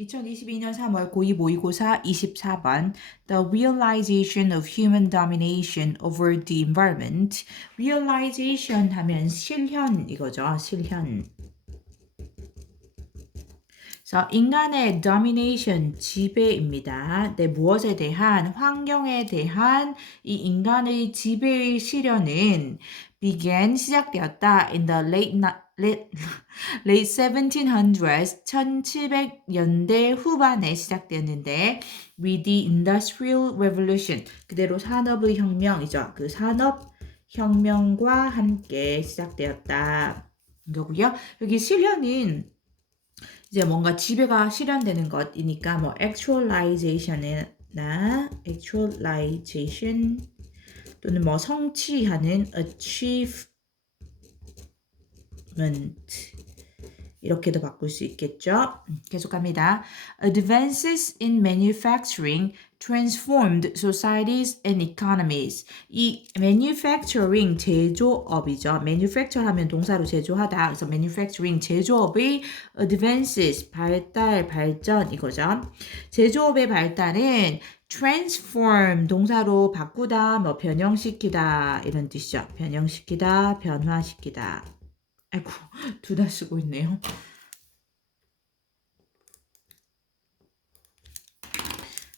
2022년 3월 고2 모의고사 24번 The realization of human domination over the environment realization 하면 실현 이거죠 실현 그래서 인간의 domination 지배입니다. 네, 무엇에 대한 환경에 대한 이 인간의 지배의 실현은 began 시작되었다 in the late late, late 1700s 1700년대 후반에 시작되었는데 with the industrial revolution 그대로 산업의 혁명이죠. 그 산업 혁명과 함께 시작되었다. 이거고요. 여기 실현은 이제 뭔가 지배가 실현되는 것이니까 뭐 actualization이나 actualization 또는 뭐 성취하는 achievement 이렇게도 바꿀 수 있겠죠. 음, 계속합니다. Advances in manufacturing transformed societies and economies. 이 manufacturing 제조업이죠. manufacture 하면 동사로 제조하다. 그래서 manufacturing 제조업의 advances 발달 발전 이거죠. 제조업의 발달은 transform 동사로 바꾸다 뭐 변형시키다 이런 뜻이죠. 변형시키다 변화시키다. 아이고 두다 쓰고 있네요.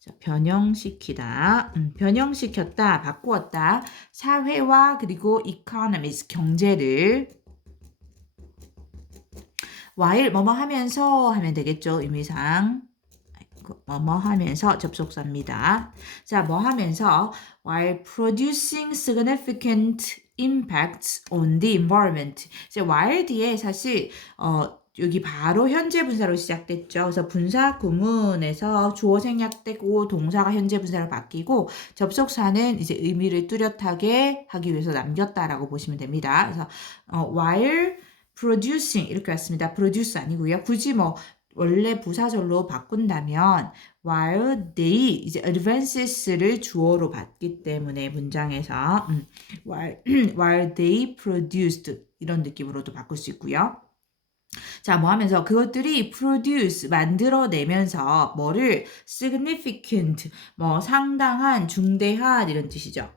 자, 변형시키다, 음, 변형시켰다, 바꾸었다. 사회와 그리고 economies 경제를 while 뭐뭐 하면서 하면 되겠죠 의미상. 뭐뭐 하면서 접속사입니다. 자, 뭐 하면서 while producing significant impacts on the environment. 이제 while 뒤에 사실 어 여기 바로 현재 분사로 시작됐죠. 그래서 분사 구문에서 주어 생략되고 동사가 현재 분사로 바뀌고 접속사는 이제 의미를 뚜렷하게 하기 위해서 남겼다라고 보시면 됩니다. 그래서 어, while producing 이렇게 왔습니다. produce 아니고요. 굳이 뭐 원래 부사절로 바꾼다면 while they 이제 advances를 주어로 받기 때문에 문장에서 음, while, while they produced 이런 느낌으로도 바꿀 수 있고요. 자, 뭐 하면서 그것들이 produce 만들어내면서 뭐를 significant 뭐 상당한 중대한 이런 뜻이죠.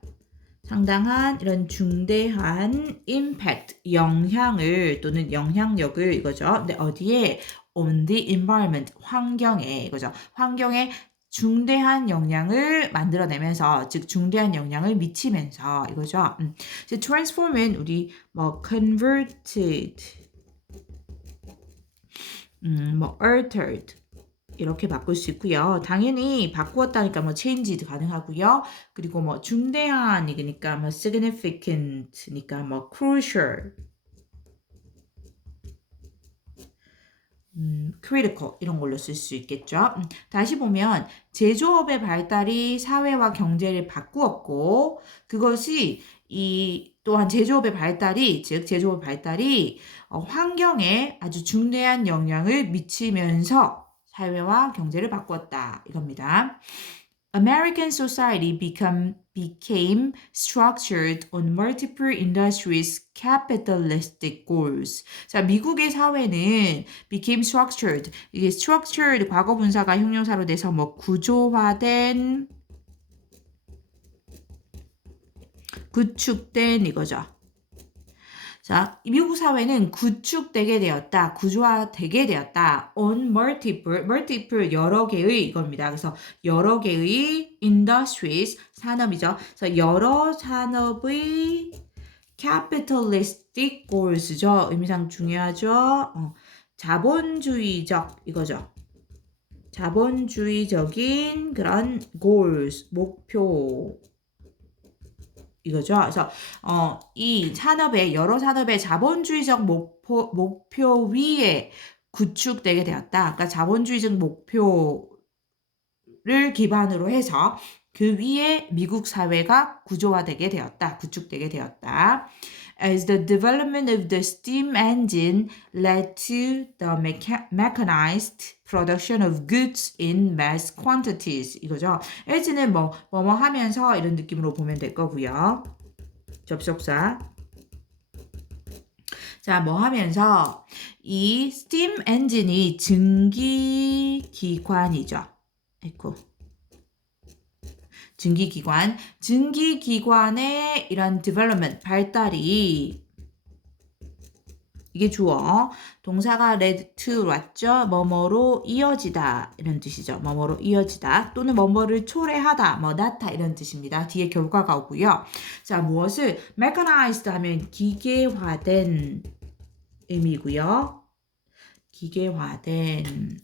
상당한 이런 중대한 impact 영향을 또는 영향력을 이거죠. 근데 어디에 on the environment 환경에 이거죠. 환경에 중대한 영향을 만들어내면서 즉 중대한 영향을 미치면서 이거죠. 음. transform은 우리 뭐 converted 음, 뭐 altered 이렇게 바꿀 수 있고요. 당연히 바꾸었다니까 뭐 changed 가능하고요. 그리고 뭐 중대한 이니까 뭐 significant니까 뭐 crucial 음, critical 이런 걸로 쓸 수 있겠죠. 음, 다시 보면 제조업의 발달이 사회와 경제를 바꾸었고 그것이 이 또한 제조업의 발달이 즉 제조업 발달이 어, 환경에 아주 중대한 영향을 미치면서 사회와 경제를 바꾸었다 이겁니다. American society become, became structured on multiple industries capitalistic goals. 자, 미국의 사회는 became structured. 이게 structured 과거 분사가 형용사로 돼서 뭐 구조화된 구축된 이거죠. 자, 미국 사회는 구축되게 되었다, 구조화되게 되었다. on multiple, multiple 여러 개의 이겁니다. 그래서 여러 개의 industries 산업이죠. 그래서 여러 산업의 capitalistic goals죠. 의미상 중요하죠. 어, 자본주의적 이거죠. 자본주의적인 그런 goals 목표 이거죠. 그래서 어, 이 산업의 여러 산업의 자본주의적 목표, 목표 위에 구축되게 되었다. 그러니까 자본주의적 목표를 기반으로 해서 그 위에 미국 사회가 구조화되게 되었다. 구축되게 되었다. As the development of the steam engine led to the mecha- mechanized production of goods in mass quantities. 이거죠. as는 뭐, 뭐뭐 하면서 이런 느낌으로 보면 될 거고요. 접속사. 자, 뭐 하면서 이 스팀 엔진이 증기 기관이죠. 에코. 증기기관, 증기기관의 이런 development, 발달이 이게 주어. 동사가 led to 왔죠. 뭐뭐로 이어지다 이런 뜻이죠. 뭐뭐로 이어지다 또는 뭐뭐를 초래하다, 뭐 나타 이런 뜻입니다. 뒤에 결과가 오고요. 자, 무엇을 mechanized 하면 기계화된 의미고요. 기계화된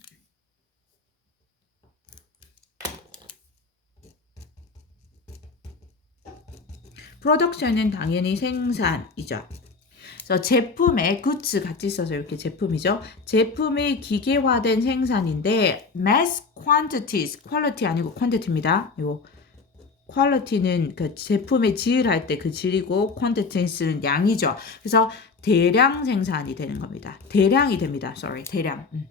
프로덕션은 당연히 생산이죠. 그래서 제품의 굿즈 같이 써서 이렇게 제품이죠. 제품의 기계화된 생산인데 mass quantities, quality 아니고 quantity입니다. 요 quality는 그 제품의 질을 할때 그 질이고 quantities는 양이죠. 그래서 대량 생산이 되는 겁니다. 대량이 됩니다. sorry, 대량. 음.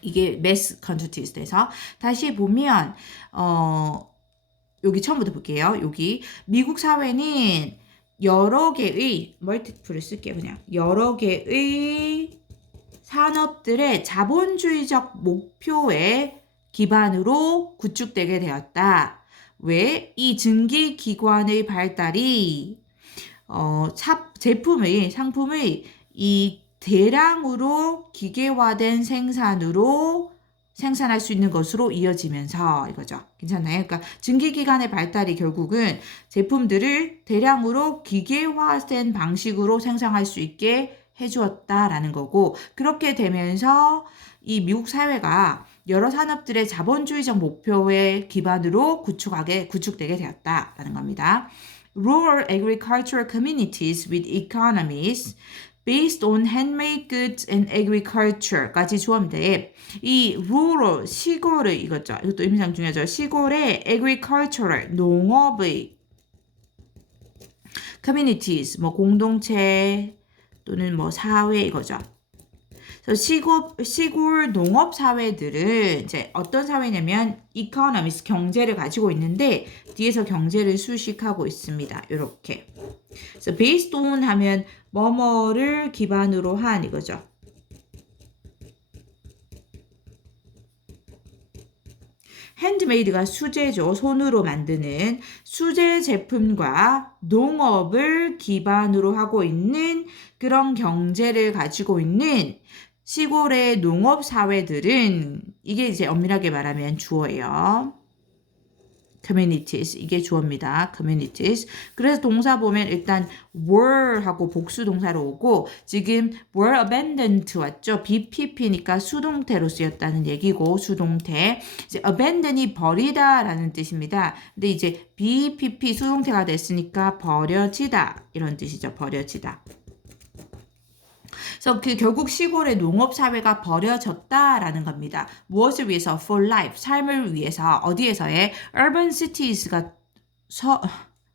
이게 mass quantities 돼서 다시 보면 어 여기 처음부터 볼게요. 여기 미국 사회는 여러 개의 멀티플을 쓸게요. 그냥 여러 개의 산업들의 자본주의적 목표에 기반으로 구축되게 되었다. 왜? 이 증기기관의 발달이 어, 차, 제품의 상품의 이 대량으로 기계화된 생산으로 생산할 수 있는 것으로 이어지면서 이거죠. 괜찮나요? 그러니까 증기 기관의 발달이 결국은 제품들을 대량으로 기계화된 방식으로 생산할 수 있게 해주었다라는 거고 그렇게 되면서 이 미국 사회가 여러 산업들의 자본주의적 목표의 기반으로 구축하게 구축되게 되었다라는 겁니다. Rural agricultural communities with economies based on handmade goods and agriculture까지 주어인데 이 rural 시골의 이거죠. 이것도 의미상 중요하죠. 시골의 agricultural 농업의 communities 뭐 공동체 또는 뭐 사회 이거죠. 시골, 시골 농업 사회들은 이제 어떤 사회냐면 economics 경제를 가지고 있는데 뒤에서 경제를 수식하고 있습니다. 이렇게. 그래서 based on 하면 뭐뭐를 기반으로 한 이거죠. 핸드메이드가 수제죠. 손으로 만드는 수제 제품과 농업을 기반으로 하고 있는 그런 경제를 가지고 있는 시골의 농업 사회들은 이게 이제 엄밀하게 말하면 주어예요. communities 이게 주어입니다. communities. 그래서 동사 보면 일단 were 하고 복수 동사로 오고 지금 were abandoned 왔죠. BPP니까 수동태로 쓰였다는 얘기고 수동태. 이제 abandon이 버리다라는 뜻입니다. 근데 이제 BPP 수동태가 됐으니까 버려지다 이런 뜻이죠. 버려지다. 그래서 그 결국 시골의 농업 사회가 버려졌다라는 겁니다. 무엇을 위해서? For life, 삶을 위해서 어디에서의 urban cities가 서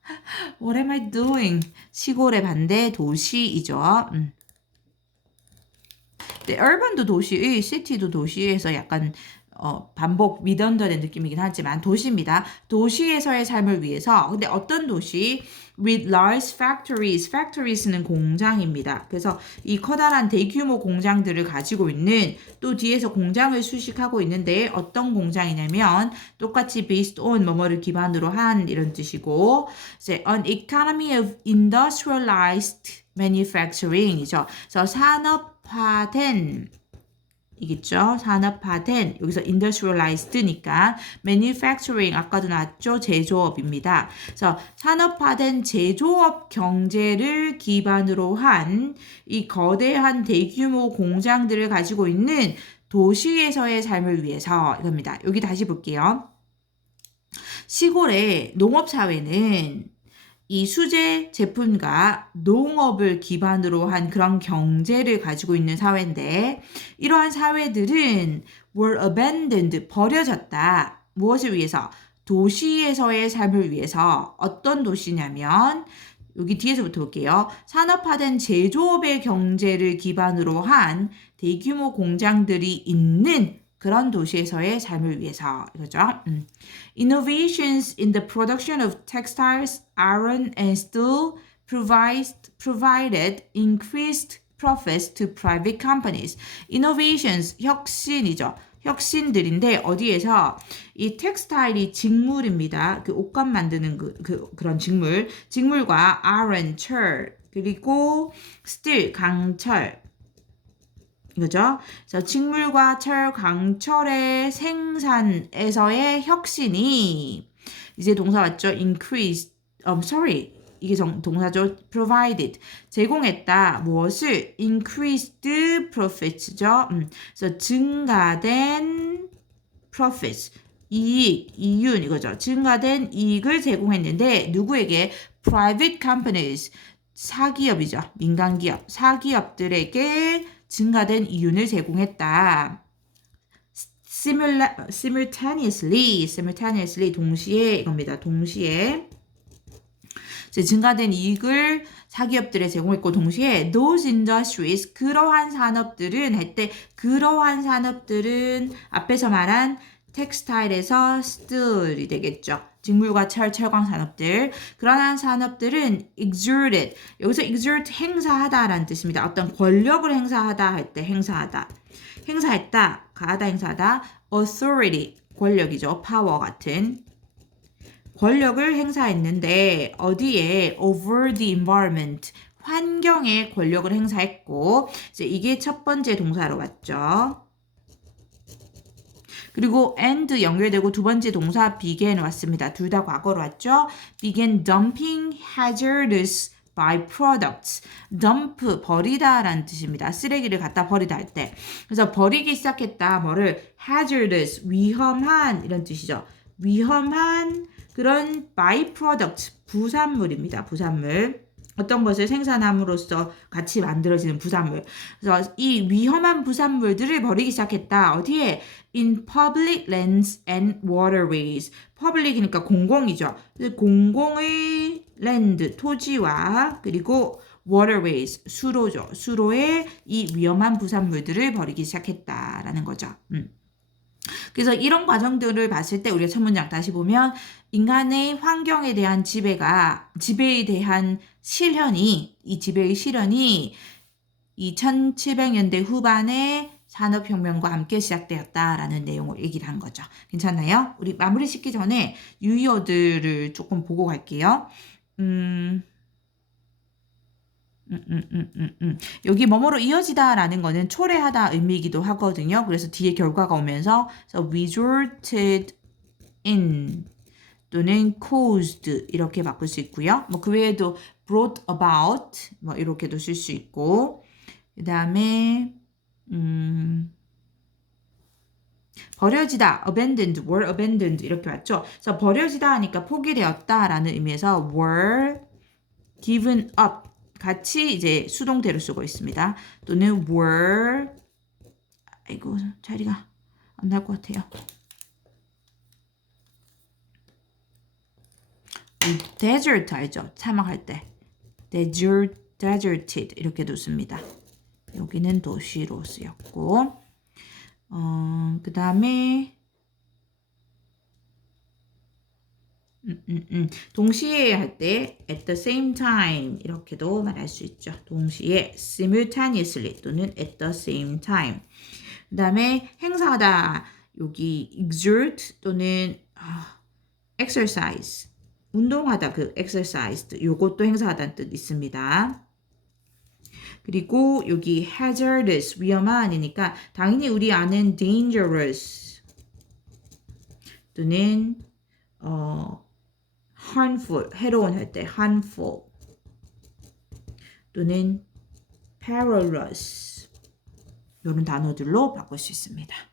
What am I doing? 시골의 반대 도시이죠. 음. 네, urban도 도시, city도 도시에서 약간 어, 반복 미던더된 느낌이긴 하지만 도시입니다. 도시에서의 삶을 위해서 근데 어떤 도시 with large factories, factories는 공장입니다. 그래서 이 커다란 대규모 공장들을 가지고 있는 또 뒤에서 공장을 수식하고 있는데 어떤 공장이냐면 똑같이 based on 뭐뭐를 기반으로 한 이런 뜻이고 이제 an economy of industrialized manufacturing이죠. 그래서 산업화된 이겠죠. 산업화된 여기서 industrialized니까 manufacturing 아까도 나왔죠. 제조업입니다. 그래서 산업화된 제조업 경제를 기반으로 한 이 거대한 대규모 공장들을 가지고 있는 도시에서의 삶을 위해서 이겁니다. 여기 다시 볼게요. 시골의 농업 사회는 이 수제 제품과 농업을 기반으로 한 그런 경제를 가지고 있는 사회인데 이러한 사회들은 were abandoned 버려졌다. 무엇을 위해서? 도시에서의 삶을 위해서 어떤 도시냐면 여기 뒤에서부터 볼게요. 산업화된 제조업의 경제를 기반으로 한 대규모 공장들이 있는 그런 도시에서의 삶을 위해서 이거죠. 음. Innovations in the production of textiles, iron and steel provides, provided increased profits to private companies. innovations 혁신이죠. 혁신들인데 어디에서 이 텍스타일이 직물입니다. 그 옷감 만드는 그, 그 그런 직물, 직물과 iron, 철 그리고 steel 강철 이거죠. 그래서 직물과 철, 강철의 생산에서의 혁신이 이제 동사 맞죠? increase, um, sorry. 이게 정, 동사죠. provided. 제공했다. 무엇을? increased profits죠. 음, 그래서 증가된 profits. 이익, 이윤 이거죠. 증가된 이익을 제공했는데 누구에게? private companies. 사기업이죠. 민간기업. 사기업들에게 증가된 이윤을 제공했다. Simultaneously, simultaneously 동시에 이겁니다. 동시에 증가된 이익을 사기업들에 제공했고 동시에 those industries 그러한 산업들은 할 때 그러한 산업들은 앞에서 말한 텍스타일에서 steel이 되겠죠. 직물과 철, 철광 산업들. 그러한 산업들은 exerted. 여기서 exert 행사하다라는 뜻입니다. 어떤 권력을 행사하다 할 때 행사하다. 행사했다. 가하다 행사하다. authority. 권력이죠. 파워 같은. 권력을 행사했는데 어디에 over the environment 환경에 권력을 행사했고 이제 이게 첫 번째 동사로 왔죠. 그리고 and 연결되고 두 번째 동사 began 왔습니다. 둘 다 과거로 왔죠. began dumping hazardous byproducts. dump 버리다라는 뜻입니다. 쓰레기를 갖다 버리다 할 때. 그래서 버리기 시작했다. 뭐를 hazardous 위험한 이런 뜻이죠. 위험한 그런 byproduct 부산물입니다. 부산물. 어떤 것을 생산함으로써 같이 만들어지는 부산물. 그래서 이 위험한 부산물들을 버리기 시작했다. 어디에? In public lands and waterways. public이니까 공공이죠. 공공의 land, 토지와 그리고 waterways, 수로죠. 수로에 이 위험한 부산물들을 버리기 시작했다라는 거죠. 음. 그래서 이런 과정들을 봤을 때 우리가 첫 문장 다시 보면 인간의 환경에 대한 지배가 지배에 대한 실현이 이 지배의 실현이 2700년대 후반에 산업혁명과 함께 시작되었다라는 내용을 얘기를 한 거죠. 괜찮나요? 우리 마무리 짓기 전에 유의어들을 조금 보고 갈게요. 음, 음, 음, 음, 음, 음. 여기 뭐뭐로 이어지다라는 거는 초래하다 의미이기도 하거든요. 그래서 뒤에 결과가 오면서 so resulted in 또는 caused 이렇게 바꿀 수 있고요. 뭐 그 외에도 brought about 뭐 이렇게도 쓸 수 있고 그 다음에 음, 버려지다, abandoned, were abandoned 이렇게 왔죠. 그래서 버려지다 하니까 포기되었다라는 의미에서 were given up 같이 이제 수동태로 쓰고 있습니다. 또는 were 아이고 자리가 안 날 것 같아요. desert 알죠? 사막 할 때 desert, deserted 이렇게도 씁니다. 여기는 도시로 쓰였고 어, 그 다음에 음, 음, 음. 동시에 할 때 at the same time 이렇게도 말할 수 있죠. 동시에 simultaneously 또는 at the same time. 그 다음에 행사하다 여기 exert 또는 아, exercise 운동하다 그 exercise 요것도 행사하다는 뜻 있습니다. 그리고 여기 hazardous 위험한이니까 당연히 우리 아는 dangerous 또는 어 harmful 해로운 할 때 harmful 또는 perilous 이런 단어들로 바꿀 수 있습니다.